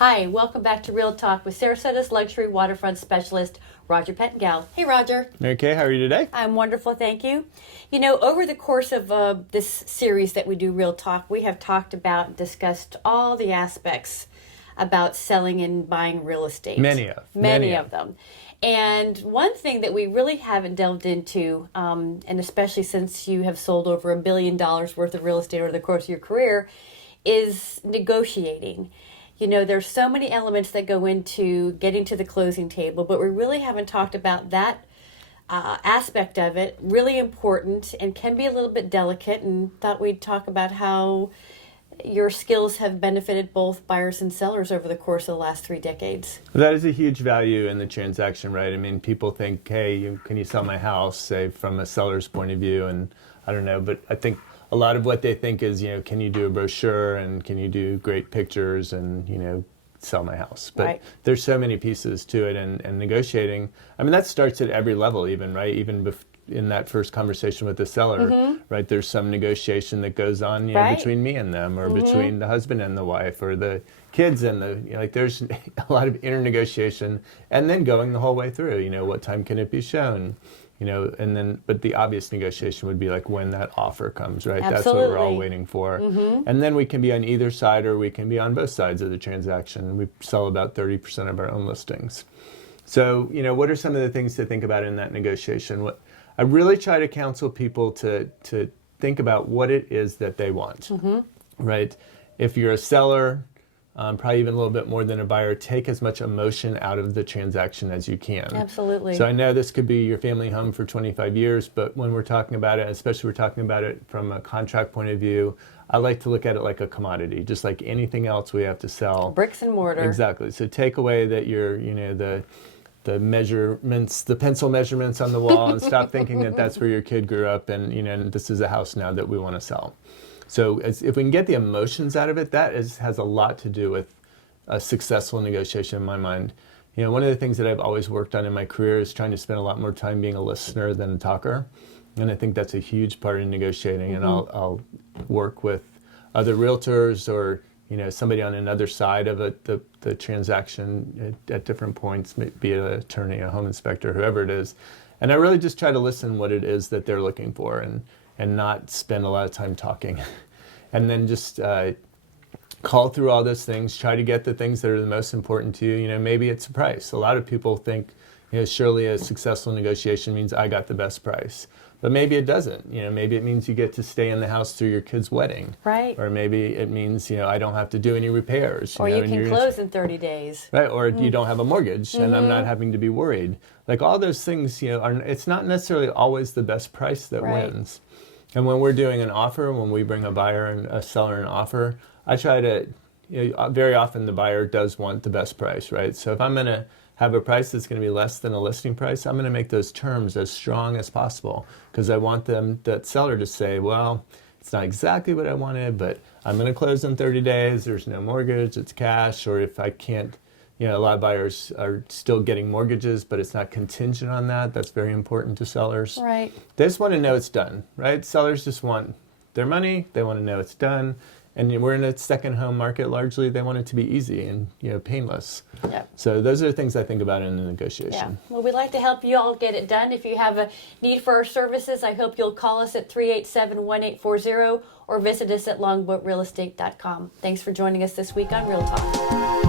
Hi, welcome back to Real Talk with Sarasota's luxury waterfront specialist, Roger Pettingell. Hey, Roger. Okay, how are you today? I'm wonderful, thank you. You know, over the course of this series that we do, Real Talk, we have talked about and discussed all the aspects about selling and buying real estate. Many of them. And one thing that we really haven't delved into, and especially since you have sold over $1 billion worth of real estate over the course of your career, is negotiating. You know, there's so many elements that go into getting to the closing table, but we really haven't talked about that aspect of it. Really important and can be a little bit delicate, and thought we'd talk about how your skills have benefited both buyers and sellers over the course of the last 3 decades. That is a huge value in the transaction, right? I mean, people think, hey, can you sell my house, say, from a seller's point of view? And I don't know, but I think a lot of what they think is, can you do a brochure and can you do great pictures and, sell my house? But right. There's so many pieces to it, and negotiating, I mean, that starts at every level even, right? Even in that first conversation with the seller, right? There's some negotiation that goes on, right. between me and them, or between the husband and the wife, or the kids and there's a lot of inner negotiation, and then going the whole way through, what time can it be shown? And then, but the obvious negotiation would be like when that offer comes, right? Absolutely. That's what we're all waiting for. And then we can be on either side, or we can be on both sides of the transaction. We sell about 30% of our own listings. So, what are some of the things to think about in that negotiation? I really try to counsel people to think about what it is that they want, right? If you're a seller, probably even a little bit more than a buyer, take as much emotion out of the transaction as you can. Absolutely. So I know this could be your family home for 25 years, but when we're talking about it, especially we're talking about it from a contract point of view, I like to look at it like a commodity, just like anything else we have to sell. Bricks and mortar. Exactly. So take away that you're, the measurements, the pencil measurements on the wall, and stop thinking that that's where your kid grew up, and and this is a house now that we want to sell. So if we can get the emotions out of it, that has a lot to do with a successful negotiation in my mind. One of the things that I've always worked on in my career is trying to spend a lot more time being a listener than a talker. And I think that's a huge part of negotiating. And I'll work with other realtors or somebody on another side of the transaction at different points, be it an attorney, a home inspector, whoever it is. And I really just try to listen what it is that they're looking for, and not spend a lot of time talking. And then just call through all those things, try to get the things that are the most important to you. Maybe it's a price. A lot of people think, surely a successful negotiation means I got the best price. But maybe it doesn't. Maybe it means you get to stay in the house through your kid's wedding. Right. Or maybe it means, I don't have to do any repairs. Or you can close in 30 days. Right. Or you don't have a mortgage and I'm not having to be worried. Like all those things, it's not necessarily always the best price that wins. And when we're doing an offer, when we bring a buyer and a seller an offer, I try to, very often the buyer does want the best price, right? So if I'm going to have a price that's going to be less than a listing price, I'm going to make those terms as strong as possible, because I want that seller to say, well, it's not exactly what I wanted, but I'm going to close in 30 days. There's no mortgage, it's cash. Or if I can't, a lot of buyers are still getting mortgages, but it's not contingent on that. That's very important to sellers. Right. They just want to know it's done, right? Sellers just want their money. They want to know it's done. And we're in a second home market largely. They want it to be easy and painless. Yeah. So those are the things I think about in the negotiation. Yeah. Well, we'd like to help you all get it done. If you have a need for our services, I hope you'll call us at 387-1840 or visit us at longboatrealestate.com. Thanks for joining us this week on Real Talk.